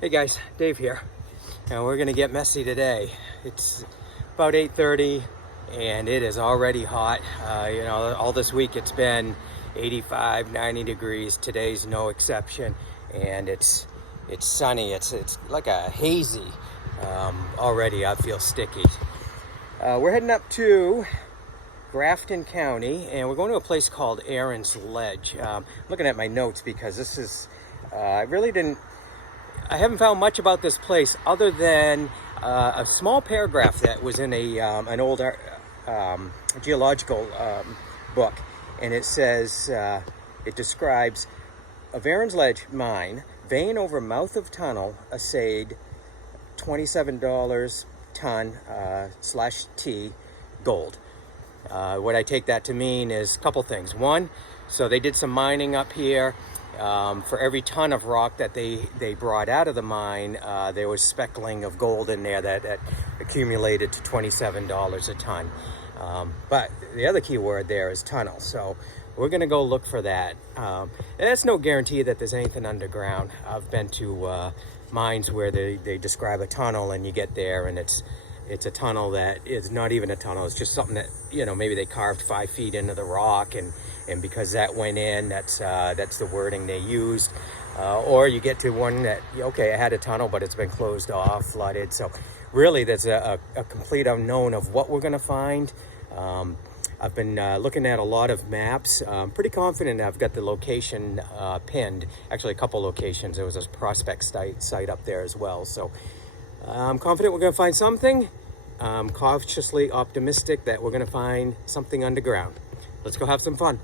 Hey guys, Dave here, and we're gonna get messy today. It's about 8:30 and it is already hot. All this week it's been 85, 90 degrees. Today's no exception, and it's sunny. It's like a hazy. Already I feel sticky. We're heading up to Grafton County, and we're going to a place called Aaron's Ledge. Looking at my notes because this is, I haven't found much about this place other than a small paragraph that was in an old geological book, and it says, it describes of Aaron's Ledge mine, vein over mouth of tunnel, assayed $27 ton /T gold. What I take that to mean is a couple things. One, so they did some mining up here. For every ton of rock that they brought out of the mine, there was speckling of gold in there that accumulated to $27 a ton. But the other key word there is tunnel. So we're going to go look for that. And that's no guarantee that there's anything underground. I've been to mines where they describe a tunnel, and you get there and it's a tunnel that is not even a tunnel. It's just something that, maybe they carved 5 feet into the rock, and because that went in, that's the wording they used. Or you get to one that, okay, it had a tunnel, but it's been closed off, flooded. So really, there's a complete unknown of what we're going to find. I've been looking at a lot of maps. I'm pretty confident I've got the location pinned. Actually, a couple locations. There was a prospect site up there as well. So I'm confident we're going to find something. I'm cautiously optimistic that we're going to find something underground. Let's go have some fun.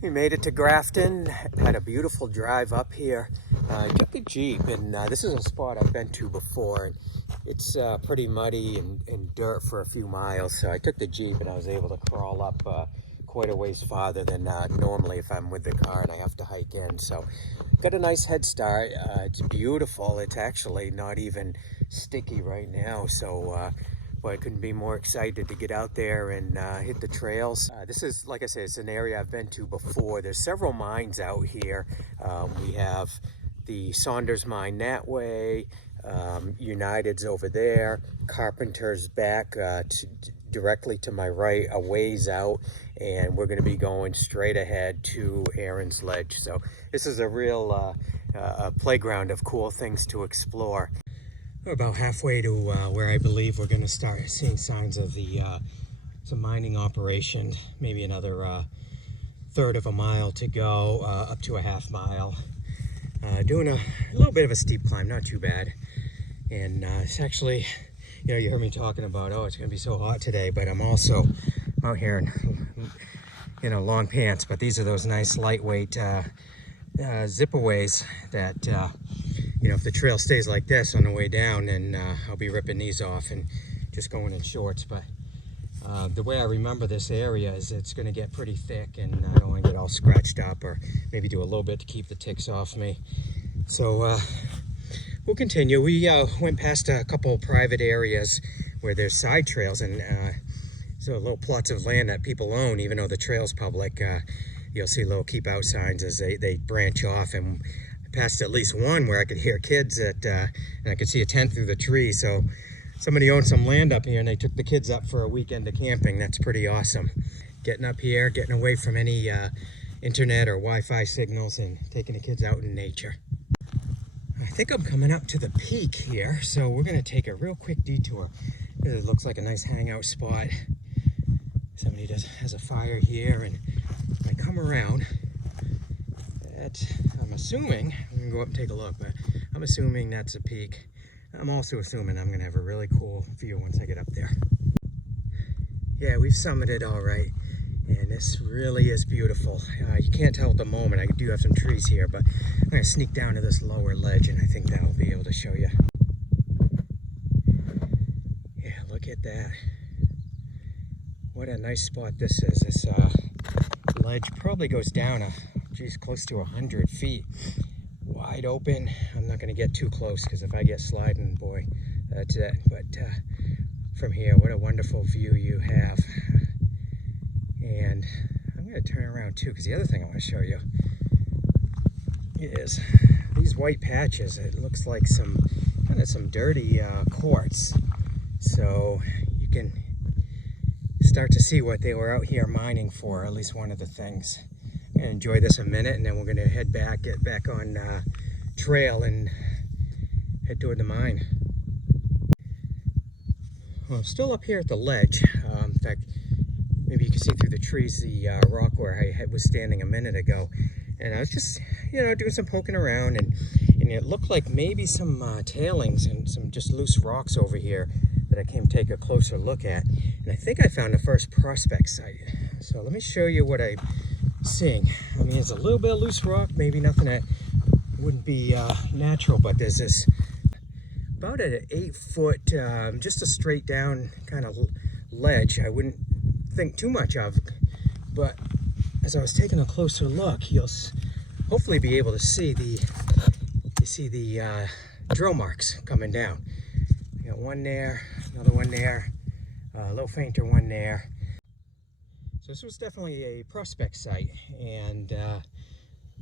We made it to Grafton. Had a beautiful drive up here. I took a Jeep, and this is a spot I've been to before. And it's pretty muddy and dirt for a few miles. So I took the Jeep, and I was able to crawl up quite a ways farther than normally if I'm with the car and I have to hike in. So got a nice head start. It's beautiful. It's actually not even sticky right now. So I couldn't be more excited to get out there and hit the trails. This is, like I said, it's an area I've been to before. There's several mines out here. We have the Saunders mine that way, United's over there, Carpenter's back directly to my right, a ways out, and we're going to be going straight ahead to Aaron's Ledge. So this is a real playground of cool things to explore. We're about halfway to where I believe we're going to start seeing signs of some mining operation. Maybe another third of a mile to go, up to a half mile. Doing a little bit of a steep climb, not too bad. And it's actually, you heard me talking about, oh, it's going to be so hot today, but I'm also out here in, long pants. But these are those nice lightweight zip-aways that, if the trail stays like this on the way down, then I'll be ripping these off and just going in shorts. But the way I remember this area is it's going to get pretty thick, and I don't want to get all scratched up, or maybe do a little bit to keep the ticks off me. So we'll continue. We went past a couple private areas where there's side trails, and so little plots of land that people own, even though the trail's public. You'll see little keep out signs as they branch off, and I passed at least one where I could hear kids and I could see a tent through the tree. So somebody owned some land up here, and they took the kids up for a weekend of camping. That's pretty awesome. Getting up here, getting away from any internet or Wi-Fi signals, and taking the kids out in nature. I think I'm coming up to the peak here, so we're going to take a real quick detour. It looks like a nice hangout spot. Somebody has a fire here, and I come around. I'm assuming, I'm going to go up and take a look, but I'm assuming that's a peak. I'm also assuming I'm going to have a really cool view once I get up there. Yeah, we've summited all right, and this really is beautiful. You can't tell at the moment. I do have some trees here, but I'm going to sneak down to this lower ledge, and I think that will be able to show you. Yeah, look at that. What a nice spot this is. This ledge probably goes down close to 100 feet. Wide open. I'm not going to get too close, because if I get sliding, boy, that's it. But from here, what a wonderful view you have. And I'm going to turn around too, because the other thing I want to show you is these white patches. It looks like some dirty quartz. So you can start to see what they were out here mining for, at least one of the things. I'm going to enjoy this a minute, and then we're going to head back, get back on trail and head toward the mine. Well, I'm still up here at the ledge. In fact, maybe you can see through the trees the rock where I was standing a minute ago. And I was just, doing some poking around, and it looked like maybe some tailings and some just loose rocks over here that I came to take a closer look at. And I think I found the first prospect site. So let me show you what I'm seeing. I mean, it's a little bit of loose rock, maybe nothing that wouldn't be natural, but there's this about an 8-foot, just a straight down kind of ledge. I wouldn't think too much of, but as I was taking a closer look, you'll hopefully be able to see the drill marks coming down. You got one there, another one there, a little fainter one there. So this was definitely a prospect site, and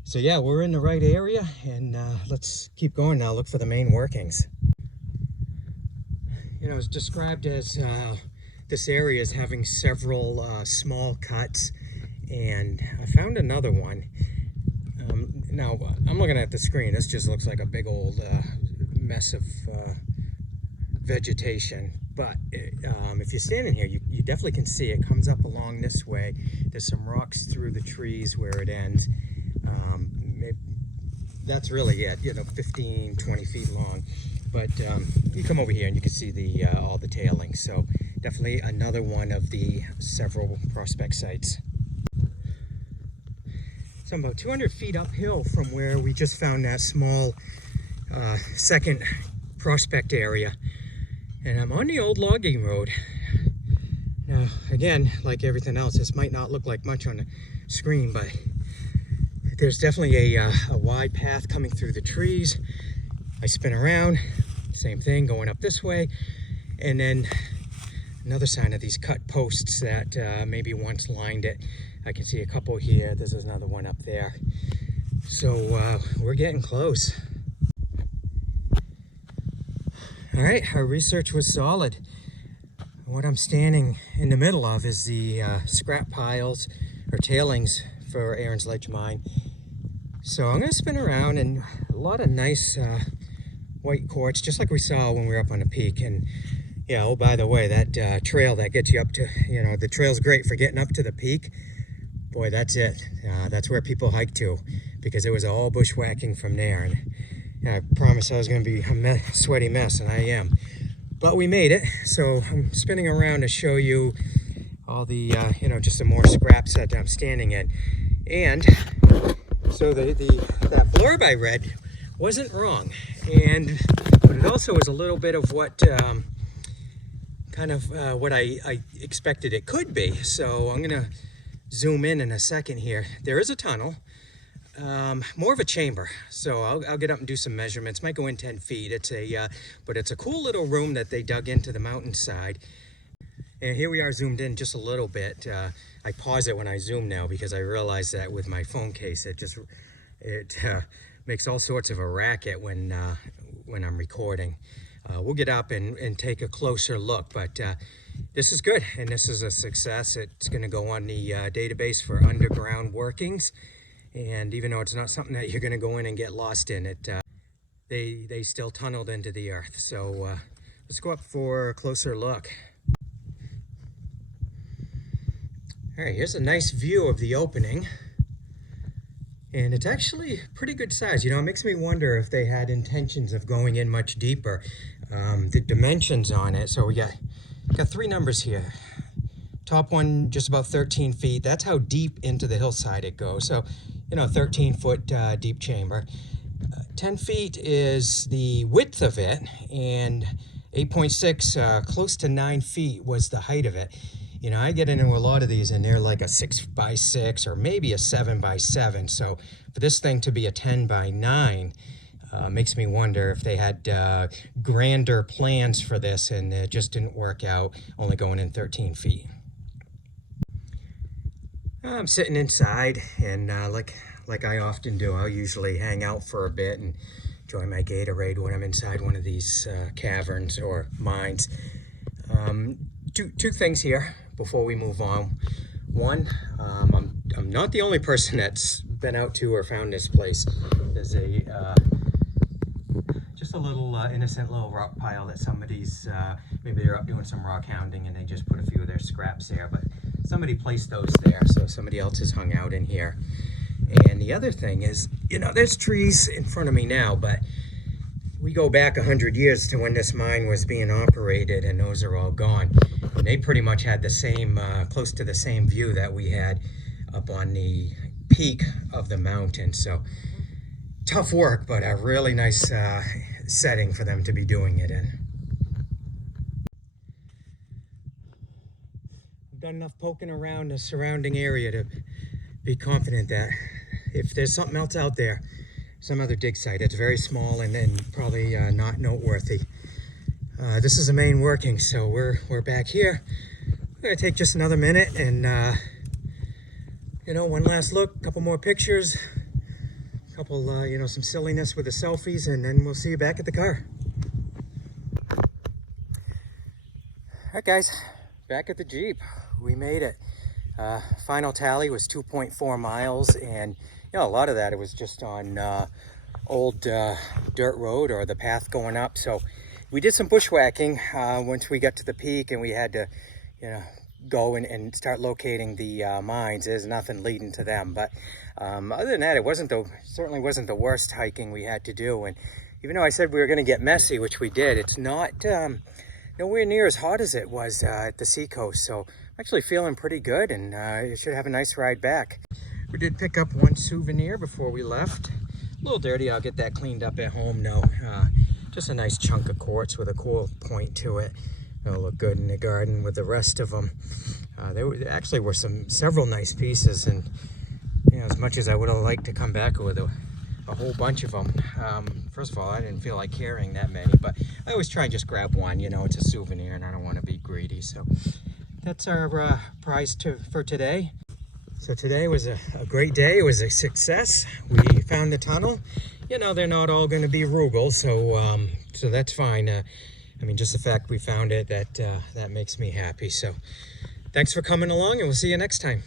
so yeah, we're in the right area, and let's keep going now, look for the main workings. It's described as this area as having several small cuts, and I found another one. Now, I'm looking at the screen. This just looks like a big old mess of vegetation. But if you're standing here, you definitely can see it comes up along this way. There's some rocks through the trees where it ends. That's really it, 15, 20 feet long. But you come over here and you can see all the tailings. So definitely another one of the several prospect sites. So I'm about 200 feet uphill from where we just found that small second prospect area. And I'm on the old logging road. Now, again, like everything else, this might not look like much on the screen, but there's definitely a wide path coming through the trees. I spin around, same thing, going up this way. And then another sign of these cut posts that maybe once lined it. I can see a couple here. There's another one up there. So we're getting close. All right, our research was solid. What I'm standing in the middle of is the scrap piles or tailings for Aaron's Ledge Mine. So I'm gonna spin around, and a lot of nice white quartz, just like we saw when we were up on the peak. And yeah, oh, by the way, that trail that gets you up to, the trail's great for getting up to the peak. Boy, that's it. That's where people hike to, because it was all bushwhacking from there. And I promised I was going to be a sweaty mess, and I am. But we made it, so I'm spinning around to show you all the, just some more scraps that I'm standing in. And so that blurb I read wasn't wrong, but it also was a little bit of what what I expected it could be. So I'm gonna zoom in a second here. There is a tunnel, more of a chamber. So I'll get up and do some measurements. Might go in 10 feet. But it's a cool little room that they dug into the mountainside. And here we are zoomed in just a little bit. I pause it when I zoom now because I realize that with my phone case, it makes all sorts of a racket when I'm recording. We'll get up and take a closer look, but this is good, and this is a success. It's going to go on the database for underground workings, and even though it's not something that you're going to go in and get lost in, they still tunneled into the earth. So let's go up for a closer look. All right, here's a nice view of the opening. And it's actually pretty good size. It makes me wonder if they had intentions of going in much deeper. The dimensions on it, so we got 3 numbers here. Top one, just about 13 feet. That's how deep into the hillside it goes. So, 13-foot deep chamber. 10 feet is the width of it, and 8.6, close to 9 feet was the height of it. I get into a lot of these and they're like a 6x6 or maybe a 7x7. So for this thing to be a 10x9 makes me wonder if they had grander plans for this and it just didn't work out, only going in 13 feet. I'm sitting inside, and like I often do, I'll usually hang out for a bit and enjoy my Gatorade when I'm inside one of these caverns or mines. Two things here before we move on. One, I'm not the only person that's been out to or found this place. There's just a little innocent little rock pile that somebody's maybe they're up doing some rock hounding and they just put a few of their scraps there, but somebody placed those there, so somebody else has hung out in here. And the other thing is, there's trees in front of me now, but we go back 100 years to when this mine was being operated, and those are all gone. And they pretty much had the same, close to the same view that we had up on the peak of the mountain. So tough work, but a really nice setting for them to be doing it in. I've done enough poking around the surrounding area to be confident that if there's something else out there, some other dig site, it's very small and then probably not noteworthy. This is the main working, so we're back here. We're gonna take just another minute and one last look, a couple more pictures, a couple some silliness with the selfies, and then we'll see you back at the car. All right, guys, back at the Jeep. We made it. Final tally was 2.4 miles, and a lot of that it was just on old dirt road or the path going up. So we did some bushwhacking once we got to the peak, and we had to go and start locating the mines. There's nothing leading to them, but other than that, certainly wasn't the worst hiking we had to do. And even though I said we were going to get messy, which we did, it's not nowhere near as hot as it was at the seacoast. So I'm actually feeling pretty good, and I should have a nice ride back. We did pick up one souvenir before we left. A little dirty, I'll get that cleaned up at home now. Just a nice chunk of quartz with a cool point to it. It'll look good in the garden with the rest of them. There actually were several nice pieces, and as much as I would have liked to come back with a whole bunch of them. First of all, I didn't feel like carrying that many, but I always try and just grab one. It's a souvenir and I don't want to be greedy. So that's our prize for today. So today was a great day. It was a success. We found the tunnel. They're not all going to be Rugal, so that's fine. Just the fact we found it, that makes me happy. So thanks for coming along, and we'll see you next time.